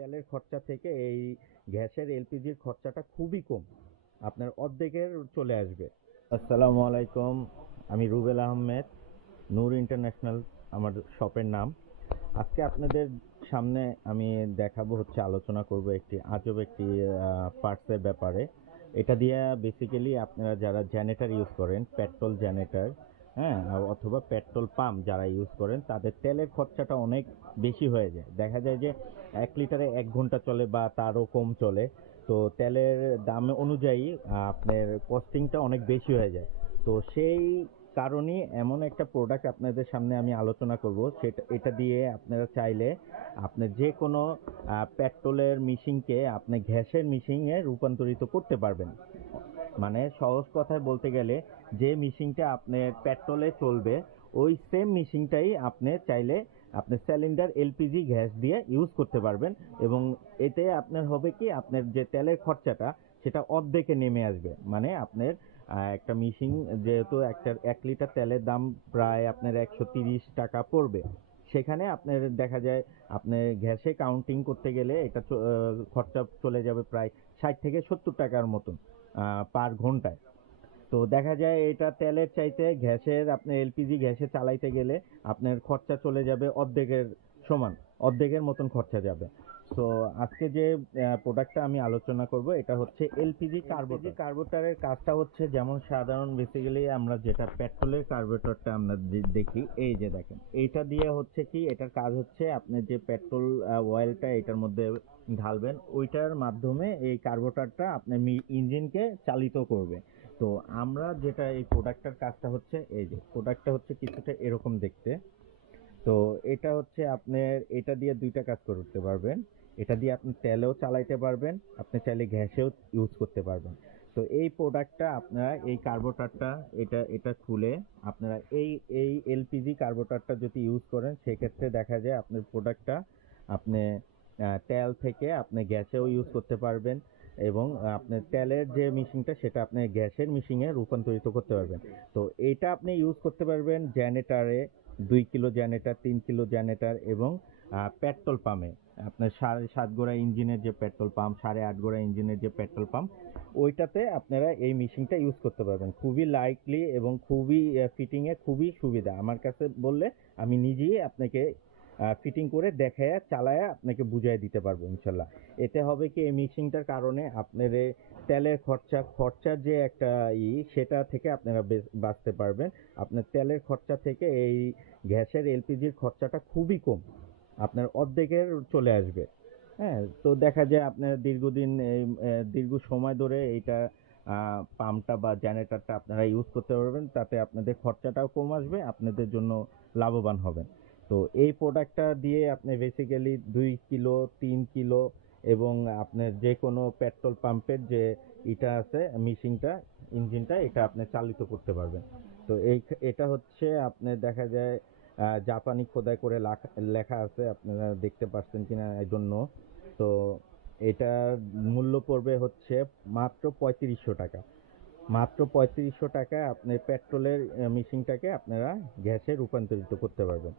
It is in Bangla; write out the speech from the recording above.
তেলের খরচা থেকে এই গ্যাসের এলপিজির খরচাটা খুবই কম। আপনার অর্ধেকের চলে আসবে। আসসালামু আলাইকুম, আমি রুবেল আহমেদ, নূর ইন্টারন্যাশনাল, আমার শপের নাম। আজকে আপনাদের সামনে আমি দেখাবো হচ্ছে, আলোচনা করব একটি আজব একটি পার্টসের ব্যাপারে। এটা দিয়ে বেসিক্যালি আপনারা যারা জেনারেটর ইউজ করেন পেট্রোল জেনারেটর হ্যাঁ অথবা পেট্রোল পাম্প যারা ইউজ করেন, তাদের তেলের খরচাটা অনেক বেশি হয়ে যায়। দেখা যায় যে এক লিটারে এক ঘণ্টা চলে বা তারও কম চলে। তো তেলের দাম অনুযায়ী আপনার কস্টিংটা অনেক বেশি হয়ে যায়। তো সেই কারণে এমন একটা প্রোডাক্ট আপনাদের সামনে আমি আলোচনা করব। সেটা, এটা দিয়ে আপনারা চাইলে আপনি যে কোনো পেট্রোলের মিশিংকে আপনি গ্যাসের মিশিংয়ে রূপান্তরিত করতে পারবেন। মানে সহজ কথায় বলতে গেলে যে মেশিনটা আপনার পেট্রোলে চলবে, ওই সেম মেশিনটাই আপনি চাইলে আপনি সিলিন্ডার এলপিজি গ্যাস দিয়ে ইউজ করতে পারবেন এবং এতে আপনার হবে কি, আপনার যে তেলের খরচাটা সেটা অর্ধেকে নেমে আসবে। মানে আপনার একটা মেশিন যেহেতু একটা, এক লিটার তেলের দাম প্রায় আপনার একশো তিরিশ টাকা পড়বে। সেখানে আপনার দেখা যায় আপনি গ্যাসে কাউন্টিং করতে গেলে এটা খরচা চলে যাবে প্রায় ষাট থেকে সত্তর টাকার মতন। পার ঘন্টায়। তো দেখা যায় এটা তেলের চাইতে গ্যাসের, আপনি এলপিজি গ্যাসে চালাইতে গেলে আপনার খরচা চলে যাবে অর্ধেকের সমান, অর্ধেকের মতন খরচা যাবে। তো আজকে যে প্রোডাক্টটা আমি আলোচনা করব এটা হচ্ছে এলপিজি কার্বোটার কার্বোটারের কাজটা হচ্ছে যেমন সাধারণ বেসিক্যালি আমরা যেটা পেট্রোলের কার্বোরেটরটা আমরা দেখি এই যে দেখেন এইটা দিয়ে হচ্ছে কি এটার কাজ হচ্ছে আপনি যে পেট্রোল অয়েলটা এটার মধ্যে ঢালবেন ওইটার মাধ্যমে এই কার্বোটারটা আপনার ইঞ্জিনকে চালিত করবে। তো আমরা যেটা এই প্রোডাক্টটার কাজটা হচ্ছে এই যে প্রোডাক্টটা হচ্ছে কিছুটা এরকম দেখতে। তো এটা হচ্ছে আপনার, এটা দিয়ে দুইটা কাজ করতে পারবেন। এটা দিয়ে আপনি তেলেও চালাইতে পারবেন, আপনি চাইলে গ্যাসেও ইউজ করতে পারবেন। তো এই প্রোডাক্টটা আপনারা, এই কার্বোটারটা এটা এটা খুলে আপনারা এই এই এলপিজি কার্বোটারটা যদি ইউজ করেন, সেক্ষেত্রে দেখা যায় আপনার প্রোডাক্টটা আপনি তেল থেকে আপনি গ্যাসেও ইউজ করতে পারবেন। এবং আপনার তেলের যে মিশিংটা সেটা আপনি গ্যাসের মিশিংয়ে রূপান্তরিত করতে পারবেন। তো এটা আপনি ইউজ করতে পারবেন জেনারেটারে দুই কিলো জেনারেটার তিন কিলো জেনারেটার এবং পেট্রোল পাম্পে আপনার সাড়ে সাত গোড়া ইঞ্জিনের যে পেট্রোল পাম্প সাড়ে আট গোড়া ইঞ্জিনের যে পেট্রোল পাম্প ওইটাতে আপনারা এই মেশিনটা ইউজ করতে পারবেন। খুবই লাইটলি এবং খুবই ফিটিংয়ে খুবই সুবিধা। আমার কাছে বললে আমি নিজেই আপনাকে ফিটিং করে দেখায়া, চালায়া আপনাকে বুঝাই দিতে পারব ইনশাল্লাহ। এতে হবে কি, এই মিক্সিংটার কারণে আপনার তেলের খরচা, খরচার যে একটা ই, সেটা থেকে আপনারা বেচ- বাঁচতে পারবেন। আপনার তেলের খরচা থেকে এই গ্যাসের এলপিজির খরচাটা খুবই কম। আপনার অর্ধেকের চলে আসবে। হ্যাঁ তো দেখা যায় আপনার দীর্ঘদিন দীর্ঘ সময় ধরে এইটা পাম্পটা বা জেনারেটরটা আপনারা ইউজ করতে পারবেন, তাতে আপনাদের খরচাটাও কম আসবে, আপনাদের জন্য লাভবান হবেন। তো এই প্রোডাক্টটা দিয়ে আপনি বেসিক্যালি দুই কিলো, তিন কিলো এবং আপনার যে কোনো পেট্রোল পাম্পের যে এটা আছে মিশিংটা ইঞ্জিনটা এটা আপনি চালিত করতে পারবেন। তো এই এটা হচ্ছে আপনার দেখা যায় জাপানি খোদাই করে লাখ- আছে, আপনারা দেখতে পাচ্ছেন কিনা ডোন্ট নো তো এটার মূল্য পড়বে হচ্ছে মাত্র পঁয়ত্রিশশো টাকা। মাত্র পঁয়ত্রিশশো টাকা আপনি পেট্রোলের মিশিংটাকে আপনারা গ্যাসে রূপান্তরিত করতে পারবেন।